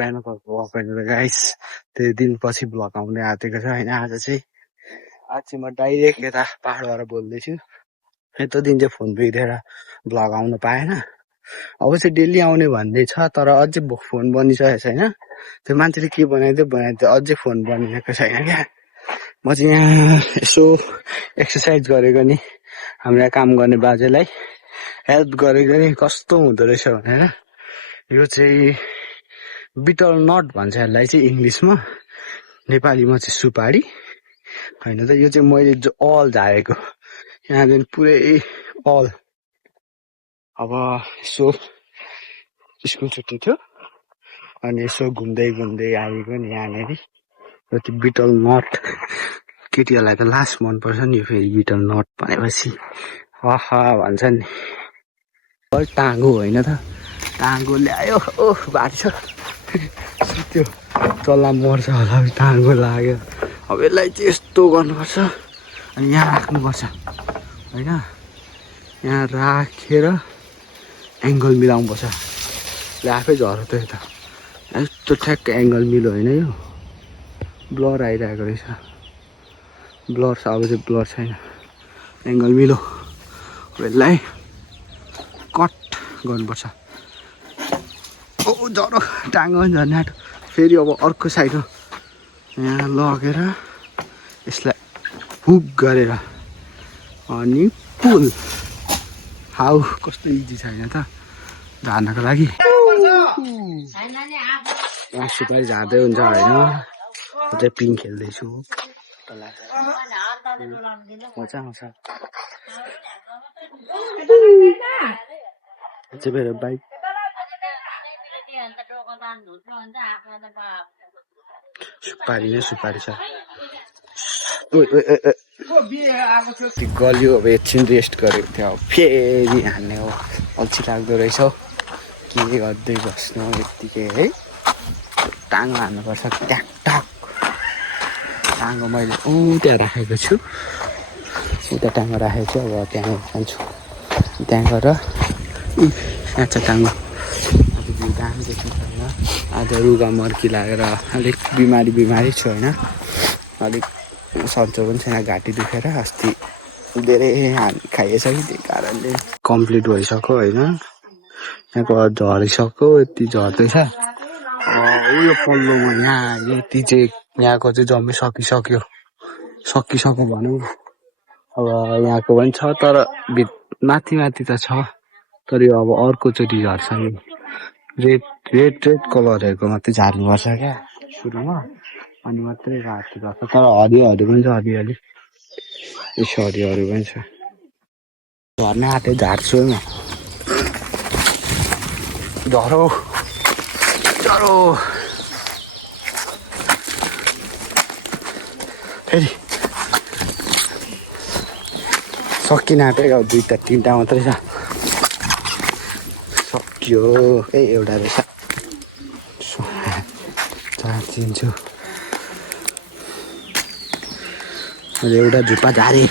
एनोको walk गरेर guys धेरै दिनपछि भ्लग आउने आँटेको छ होइन। आज चाहिँ म डाइरेक्ट यता पाहाडबाट बोल्दैछु। यत्रो दिन चाहिँ फोन बिग्रेर भ्लग आउनु पाएन। अब चाहिँ डेली आउने भन्दै छ, तर अझै फोन बनिसकेको छैन। त्यो मान्छेले के बनाइदियो अझै फोन बनिएको छैन क्या। म चाहिँ यहाँ यसो एक्सर्साइज गरेको नि हाम्रो यहाँ काम गर्ने बाजेलाई हेल्प गरेको नि कस्तो हुँदो रहेछ भनेर। यो चाहिँ बिटल नट भन्छ यसलाई चाहिँ इङ्ग्लिसमा, नेपालीमा चाहिँ सुपारी होइन त। यो चाहिँ मैले जो अल झारेको यहाँदेखि पुरै अल। अब यसो स्कुल छुट्टी थियो अनि यसो घुम्दै आएको नि यहाँनिर। यो चाहिँ बिटल नट, केटीहरूलाई त लास्ट मनपर्छ नि यो फेरि बिटल नट भनेपछि आहा भन्छ नि। टाँगो होइन त, टाँगो ल्यायो ओह बारी छ सुत्यो चल्ला मर्छ होला टाँगो लाग्यो। अब यसलाई चाहिँ यस्तो गर्नुपर्छ अनि यहाँ राख्नुपर्छ होइन। यहाँ राखेर एङ्गल मिलाउनुपर्छ। ले आफै झर्यो त यता यस्तो ठ्याक्क एङ्गल मिल्यो होइन। यो ब्लर आइरहेको रहेछ, ब्लर छ। अब चाहिँ ब्लर छैन, एङ्गल मिल्यो। यसलाई कट गर्नुपर्छ। ओ झरो टाँगो पनि झर्ने आँट्यो फेरि। अब अर्को साइडमा यहाँ लगेर यसलाई हुक गरेर अनि पुल। हाउ कस्तो इजी छैन त झार्नको लागि। यहाँ सुपारी झार्दै हुन्छ होइन। म चाहिँ पिङ खेल्दैछु, मजा आउँछ। चाहिँ मेरो बाइक सुपारी नै सुपारी छ। गल्यो अब एकछिन रेस्ट गरेको थियो, अब फेरि हान्ने हो। अल्छी लाग्दो रहेछ के गर्दै बस्नु यत्तिकै है। टाँगो हान्नुपर्छ ट्याक टाक। टाँगो मैले त्यहाँ राखेको छु, उता टाँगो राखेको छु। अब त्यहाँ जान्छु, त्यहाँ गएर यहाँ छ टाँगो। आज भ्यू दामी देख्नु छैन, आज रुगा मर्की लागेर अलिक बिमारी छु होइन। अलिक सन्चो पनि छैन, घाँटी दुखेर अस्ति धेरै खाइएछ कि त्यही कारणले कम्प्लिट भइसक्यो होइन। यहाँको झरिसक्यो, यति झर्दैछ। उयो पल्लोमा यहाँ यति चाहिँ यहाँको चाहिँ जम्मै सकिसक्यो भनौँ। अब यहाँको पनि छ तर माथि त छ, तर यो अब अर्कोचोटि झर्छ नि। रेड कलरहरूको मात्रै झार्नुपर्छ क्या सुरुमा, अनि मात्रै रातो गर्छ। तर हरियोहरू पनि छ, हरियाली यसो हरियोहरू पनि छ। झर्ने आँटे झार्छु म। झरो फेरि सकिन आँटेको, अब 2-3टा मात्रै छ। सक्यो एउटा रहेछ, झार्छु। मैले एउटा झुप्पा झारेँ,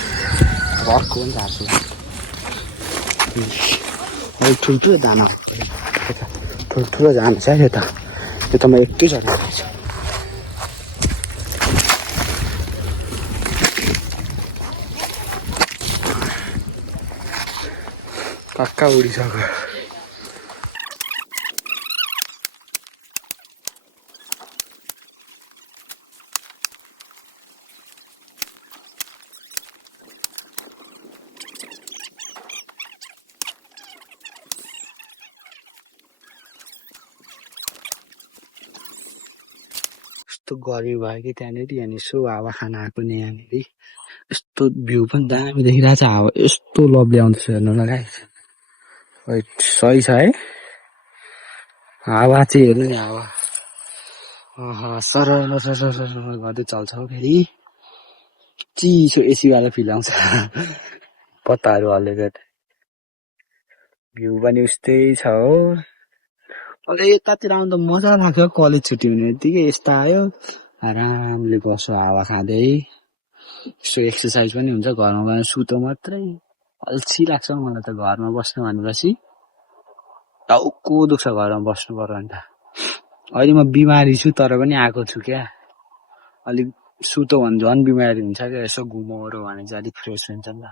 अर्को पनि झार्छु। अलिक ठुल्ठुलो दाना ठुल्ठुलो जानु छ यो त म एकैचोटि झार्छु। पक्का उडिसक्यो। यस्तो गर्मी भयो कि त्यहाँनिर अनि यसो हावा खान आएको नि यहाँनिर। यस्तो भ्यू पनि दामी देखिरहेको छ, हावा यस्तो लभली आउँदैछ हेर्नु न गाइस। सही छ है हावा चाहिँ, हेर्नु नि हावा सरर गर्दै चल्छ हो। फेरि चिसो एसीवाला फिल आउँछ पत्ताहरू हल्लेको। भ्यू पनि उस्तै छ हो। अहिले यतातिर आउनु त मजा लाग्छ, कलेज छुट्टी हुने बित्तिकै यस्तो आयो आरामले बस्यो हावा खाँदै। यसो एक्सर्साइज पनि हुन्छ, घरमा गएर सुतो मात्रै अल्छी लाग्छ मलाई त घरमा बस्नु भनेपछि। टाउको दुख्छ घरमा बस्नु पर्यो भने त। अहिले म बिमारी छु तर पनि आएको छु क्या अलिक सुतो भने झन् बिमारी हुन्छ क्या यसो घुमाउरो भने चाहिँ अलिक फ्रेस हुन्छ नि त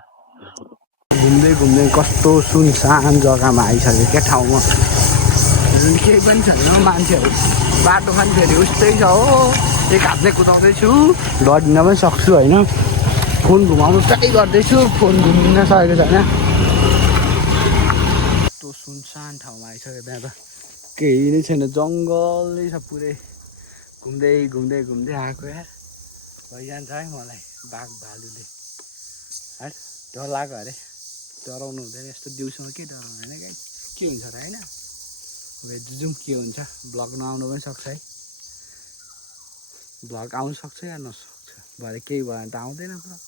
घुम्दै घुम्दै कस्तो सुनसान जग्गामा आइसक्यो क्या ठाउँमा केही पनि छैन मान्छेहरू बाटो पनि फेरि उस्तै छ हो एक हातले कुदाउँदैछु डढिन पनि सक्छु होइन फोन घुमाउनु ट्राई गर्दैछु फोन घुमिन सकेको छैन कस्तो सुनसान ठाउँमा आइसक्यो त्यहाँ त केही नै छैन जङ्गल नै छ पुरै घुम्दै घुम्दै घुम्दै आएको यार भइजान्छ है मलाई बाघ भालुले है डर लाग्यो अरे डराउनु हुँदैन यस्तो दिउँसोमा के डराउनु होइन गाई के हुन्छ र होइन अब जाउँ के हुन्छ भ्लग नआउनु पनि सक्छ है भ्लग आउनु सक्छ या नसक्छ भरे केही भयो भने त आउँदैन भ्लग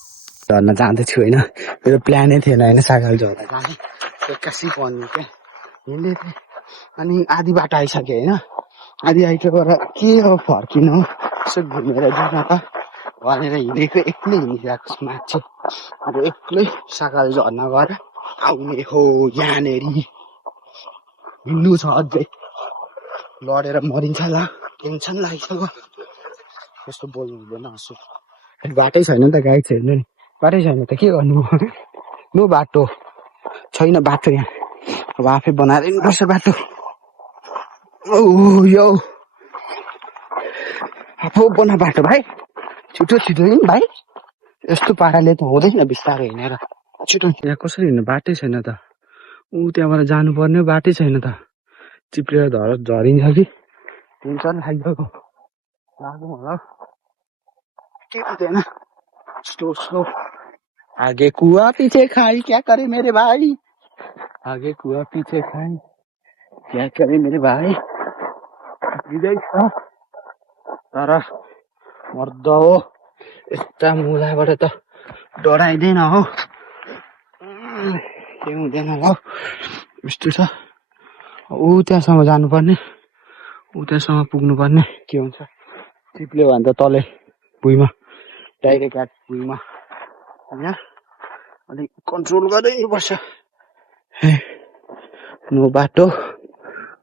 झर्न जाँदैछु होइन मेरो प्लानै थिएन होइन साइकल झर्न जाने एक्कासी पर्नु क्या हिँड्दै थिएँ अनि आधी बाटो आइसक्यो होइन आधी आइसकेर के हो फर्किनु यसो घुमेर जान त भनेर हिँडेको एक्लै हिँडिरहेको छु मान्छे अब एक्लै साइकल झर्न गएर आउने हो यहाँनेरि हिँड्नु छ अझै लडेर मरिन्छ ल टेन्सन लागिसक्यो यस्तो बोल्नु हुँदैन हाँसु बाटै छैन नि त गाडी छैन नि बाटै छैन त के गर्नु नो बाटो छैन बाटो यहाँ अब आफै बनाएर हिँड्नुपर्छ बाटो ओ यो आफू बना बाटो भाइ छिटो छिटो हिँड भाइ यस्तो पाराले त हुँदैन बिस्तारै हिँडेर छिटो यहाँ कसरी हिँड्नु बाटै छैन त ऊ त्यहाँबाट जानुपर्ने बाटै छैन त चिप्लेर झरिन्छ कि टेन्सन लागिरहेको लाग्नु होला के हुँदैन स्लो स्लो आगे कुआ पीछे खाई क्या करे मेरे भाई आगे कुआ पीछे खाई क्या करे मेरे भाइ दिँदैछ तर मर्द हो यस्ता मुलाबाट त डराइँदैन हो के हुँदैन हो यस्तो छ ऊ त्यहाँसम्म जानुपर्ने ऊ त्यहाँसम्म पुग्नुपर्ने के हुन्छ चिप्ल्यो भने त तलै भुइँमा डाइरेक्ट याद भुइँमा होइन अलिक कन्ट्रोल गर्दै हिँड्नुपर्छ नो बाटो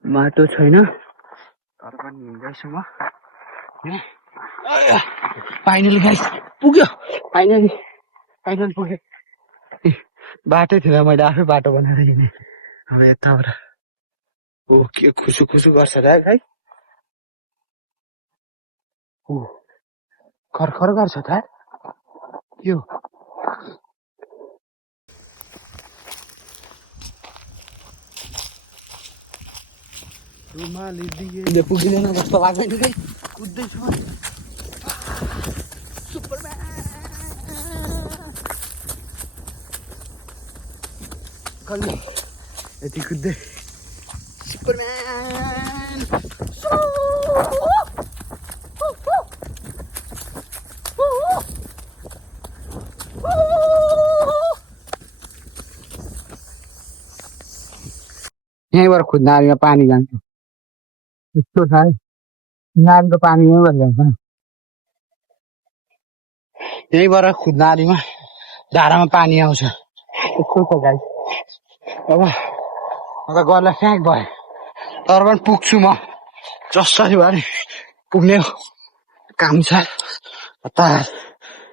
बाटो छैन तर पनि हिँड्दैछु म फाइनली गाइस पुग्यो फाइनली पुग्यो बाटै थिएन मैले आफै बाटो बनाएर हिँडेँ अब यताबाट ओ के खुसु खुसु गर्छ र भाइ ओ खरखर गर्छ त यो रुमाली दिए पुग्दैन जस्तो लाग्दैन कि कुद्दैछु सुपरम्यान कहिले यति कुद्दै सुपरम्यान यहीँबाट खुद् नालीमा पानी जान्छ यस्तो छ नालीको पानी यहीँबाट जान्छ यहीँबाट खुद् नालीमा धारामा पानी आउँछ यस्तो छ गाई अब म त गर्ला फ्याँक भयो तर पनि पुग्छु म जसरी भए पुग्ने काम छ हतार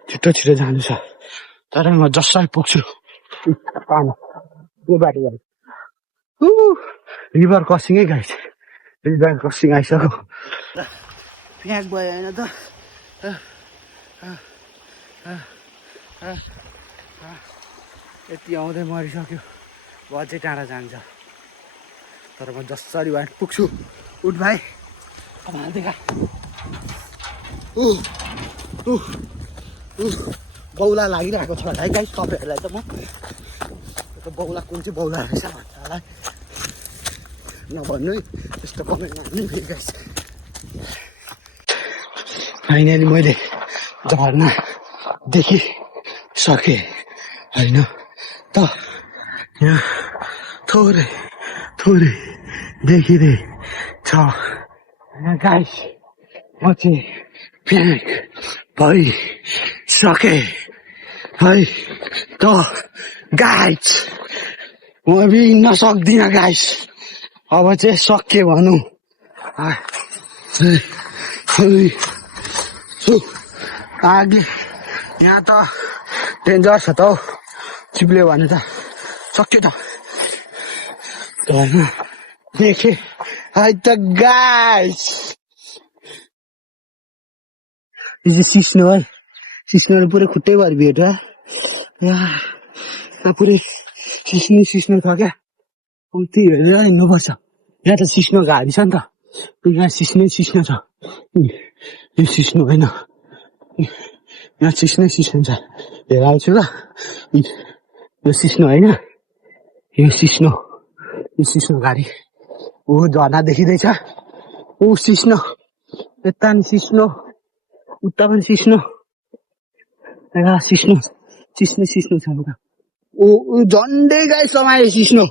छिटो छिटो जानु छ तर म जसरी पुग्छु पानी त्यो बाटो गाई रिभर क्रसिङै गाइस रिभर क्रसिङ आइसक्यो फ्याँक भयो होइन त यति आउँदै मरिसक्यो अझै टाढा जान्छ तर म जसरी भए पुग्छु उठ भाइ देखा बौला लागिरहेको छ होला है गाइस तपाईँहरूलाई त म बौला कुन चाहिँ बौला रहेछ भन्छ होला नभन्नु है त्यस्तो कमेन्ट गर्नु फेरि गाइस फाइनली मैले झर्ना देखिसकेँ होइन त यहाँ थोरै देखिँदै छ गाइस म चाहिँ फ्याँक भइसकेँ है त गाइस म हिँड्न सक्दिनँ गाइस अब चाहिँ सके भनौँ आगे यहाँ त डेन्जर छ त हौ चिप्ल्यो भने त सक्यो त देखेँ है त गाइस यो सिस्नो है सिस्नोले पुरै खुट्टै भएर भेट्यो यहाँ पुरै सिस्नो छ क्या कम्ती हेरेर हिँड्नुपर्छ यहाँ त सिस्नो घारी छ नि त यहाँ सिस्नो छ यो सिस्नो होइन यहाँ सिस्नो छ हेर आउँछु ल यो सिस्नो होइन यो सिस्नो घारी ऊ झर्ना देखिँदैछ ऊ सिस्नो यता नि सिस्नो उता पनि सिस्नो सिस्नो छ ऊ झन्डै गाई समाए सिस्नो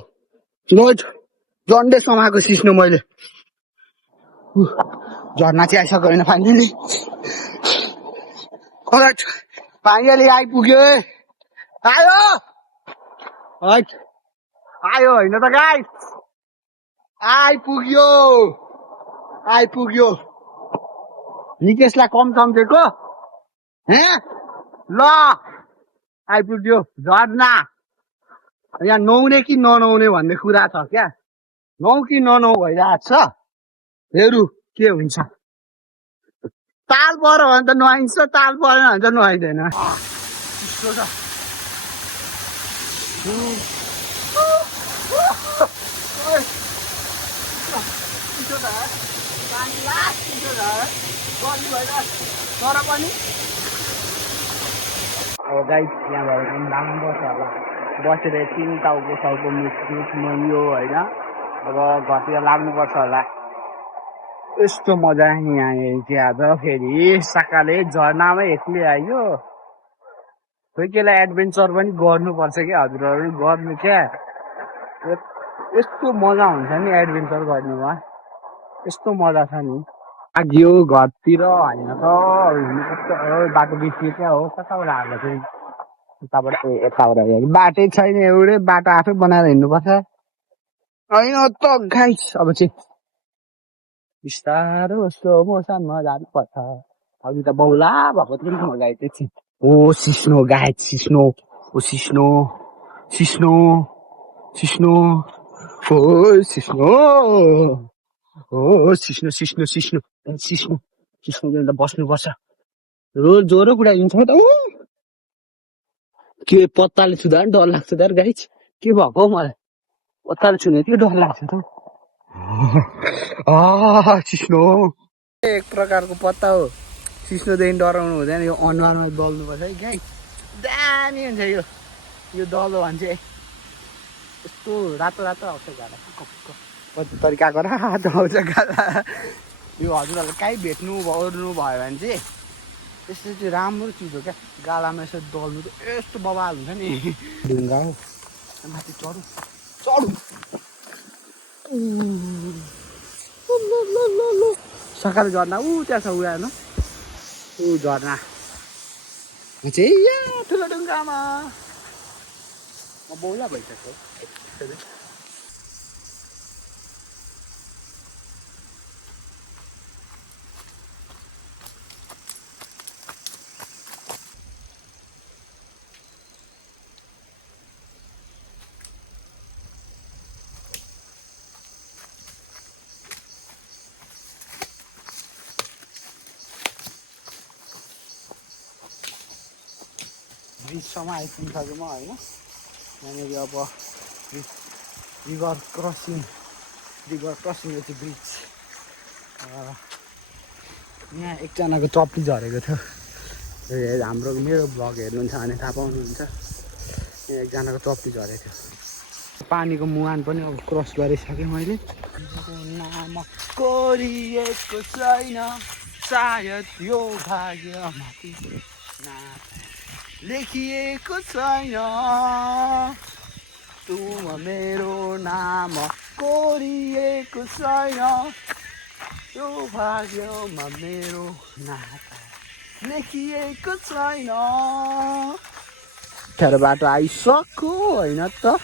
झन्डै समाएको सिस्नो मैले झर्ना चाहिँ आइसक्यो होइन फाइनली फाइनली आइपुग्यो आयो होइन त गाई आइपुग्यो निकेशलाई कम सम्झेको ल आइपुग्यो झर्ना यहाँ नुहाउने कि ननुहाउने भन्ने कुरा छ क्या नुहाउ कि ननुहाउ भइरहेको छ हेरौँ के हुन्छ ताल पऱ्यो भने त नुहाइन्छ ताल परेन भने त नुहाइँदैन तर पनि अब गाई यहाँ भयो भने लाग्नुपर्छ होला बसेर 3 टाउको यो होइन अब घरतिर लाग्नुपर्छ होला यस्तो मजा यहाँ आज फेरि साकाले झर्नामै एक्लै आयो कोही केलाई एडभेन्चर पनि गर्नुपर्छ क्या हजुरहरू गर्नु क्या यस्तो मजा हुन्छ नि एडभेन्चर गर्नुमा यस्तो मजा छ नि लाग्यो घरतिर होइन त बाटो बिर्सियो क्या हो कताबाट हाल्दा चाहिँ यताबाट बाटै छैन एउटै बाटो आफै बनाएर हिँड्नुपर्छ होइन त गाइस अब चाहिँ बिस्तारो यस्तो मौसममा जानुपर्छ अघि त बौला भएको थियो गाई चाहिँ ओ सिस्नो गाई सिस्नो ओ सिस्नो त बस्नुपर्छ जोरो कुराइदिन्छ त के पत्ताले छुँदा पनि डर लाग्छ त गाई के भएको हौ मलाई पत्ताले छुने के डर लाग्छ त सिस्नो एक प्रकारको पत्ता हो सिस्नोदेखि डराउनु हुँदैन यो अनुहारमा दल्नुपर्छ है गाई दामी हुन्छ यो दलो भन्छ यस्तो रातो आउँछ गाडा कति तरिकाको रातो आउँछ गाडा यो हजुरहरूले काहीँ भेट्नु ओर्नु भयो भने चाहिँ यस्तो चाहिँ राम्रो चिज हो क्या गालामा यसो दल्नु चाहिँ यस्तो बवाल हुन्छ नि ढुङ्गा हो माथि चढु सकाले झर्ना त्यहाँ छ उयो हेर्नु झर्ना चाहिँ यहाँ ठुलो ढुङ्गामा म बौला भइसक्यो ब्रिजसम्म आइपुगिसक्यो म होइन यहाँनिर अब रिभर क्रसिङ चाहिँ ब्रिज यहाँ एकजनाको चप्पी झरेको थियो मेरो भ्लग हेर्नुहुन्छ भने थाहा पाउनुहुन्छ यहाँ एकजनाको चप्पी झरेको थियो पानीको मुहान पनि अब क्रस गरिसकेँ मैले नाम कोरिएको छैन सायद यो भाग्यमाथि लेखिएको छैन तुम मेरो नाम कोरिएको छैन यो भाग्यमा मेरो नाता लेखिएको छैन खेर बाटो आइसक्यो होइन त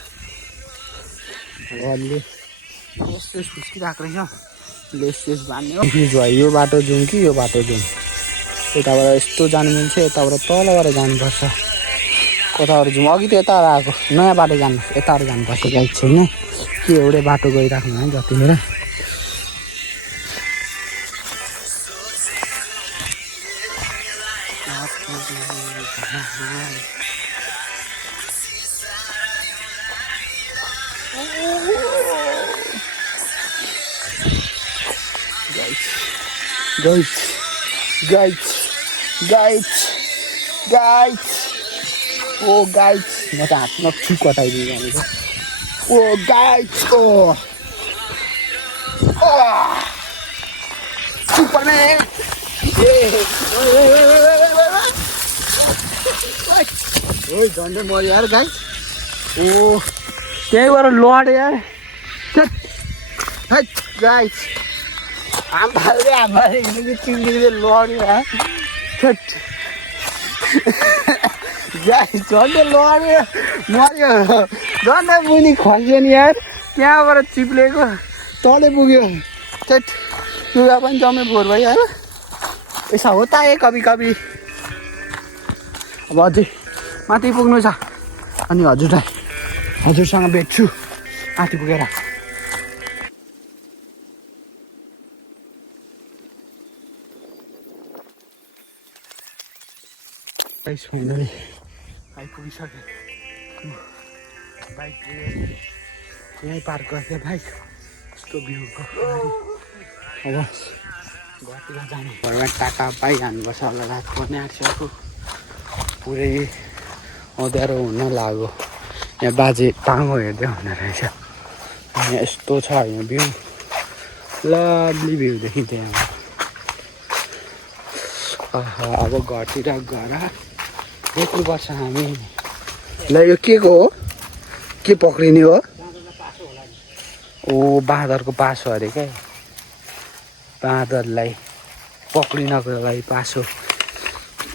घरले यस्तो खुस्किरहेको रहेछ लेस बान्यो कन्फ्युज भयो यो बाटो जाउँ कि यो बाटो जाउँ यताबाट यस्तो जानु मिल्छ यताबाट तलबाट जानुपर्छ कताबाट जाउँ अघि त यताबाट आएको नयाँ बाटो जानु यताबाट जानुपर्छ गाइड छैन के एउटै बाटो गइराख्नु है जतिखेर Guys, guys, guys, guys. Oh, guys. म त हात नछु कटाइदिनु भनेको ओ guys, oh. Oh. Superman. ओइ झन्डै मर्यो यार गाइस ओ त्यहीबाट लड्यो यार गाइस आमाले चिन्दिँदै लड्यो यार गाइस झन्डै लड्यो मर्यो झन्डै मुनि खस्यो नि यार त्यहाँबाट चिप्लेको तलै पुग्यो लुगा पनि जम्मै फोहोर भयो यार यसो हो त ए कभी कभी अब अझै माथि पुग्नु छ अनि हजुरसँग भेट्छु माथि पुगेर फाइनली आइपुगिसकेँ बाइक यहीँ पार्क गर्थेँ बाइक कस्तो भ्यूको अब घरतिर जाने घरमा टाटा बाइक हान्नुपर्छ होला रात पनि आँटिसक्यो पुरै अँध्यारो हुन लाग्यो यहाँ बाजे टाँगो हेर्दै हुँदो रहेछ यहाँ यस्तो छ यहाँ भ्यू लभली भ्यू देखिन्छ यहाँ अब घरतिर गएर देख्नुपर्छ हामी ल यो के को हो के पक्रिने हो ओ बाँदरको पासो अरे क्या बाँदरलाई पक्रिनको लागि पासो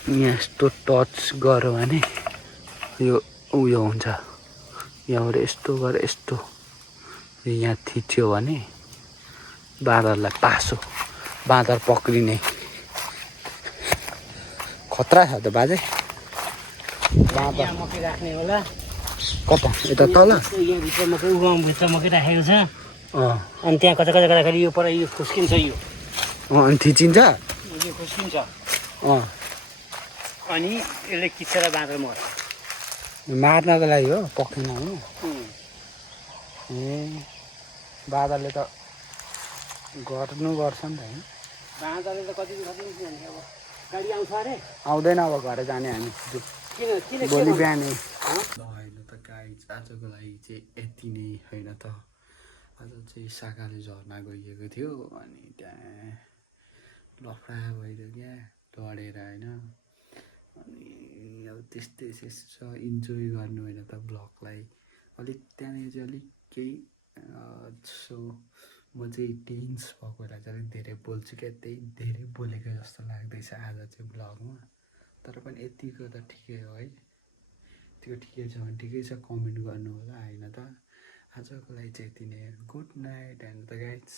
यहाँ यस्तो टच गऱ्यो भने यो उयो हुन्छ यहाँबाट यस्तो गरेर यस्तो यहाँ थिच्यो भने बाँदरलाई पासो बाँदर पक्रिने खतरा छ त बाजे मकै राख्ने होला कता यता तल भित्र मकै राखेको छ अनि त्यहाँ कता कता गर्दाखेरि यो पर यो खुस्किन्छ यो अनि थिचिन्छ यो खुस्किन्छ अँ अनि यसले किचेर बाँदर मर्छ मार्नको लागि हो पक्रिन हो ए बाँदरले त गर्नु गर्छ नि त होइन बाँदरले त कति नि अब गाडी आउँछ अरे आउँदैन अब घर जाने हामी किन भोलि बिहानै ल होइन त गाइज आजको लागि चाहिँ यति नै होइन त आज चाहिँ साकाले झर्ना गइएको थियो अनि त्यहाँ लफडा भइदियो क्या लडेर होइन अनि अब त्यस्तै छ इन्जोय गर्नु होइन त ब्लगलाई अलिक त्यहाँनिर चाहिँ अलिक केही सो म चाहिँ टेन्स भएको बेला चाहिँ अलिक धेरै बोल्छु क्या त्यही धेरै बोलेको जस्तो लाग्दैछ आज चाहिँ ब्लगमा तर पनि यतिको त ठिकै हो है त्यो ठिकै छ भने ठिकै छ कमेन्ट गर्नु होला होइन त आजको लागि चाहिँ यति नै good night and the guys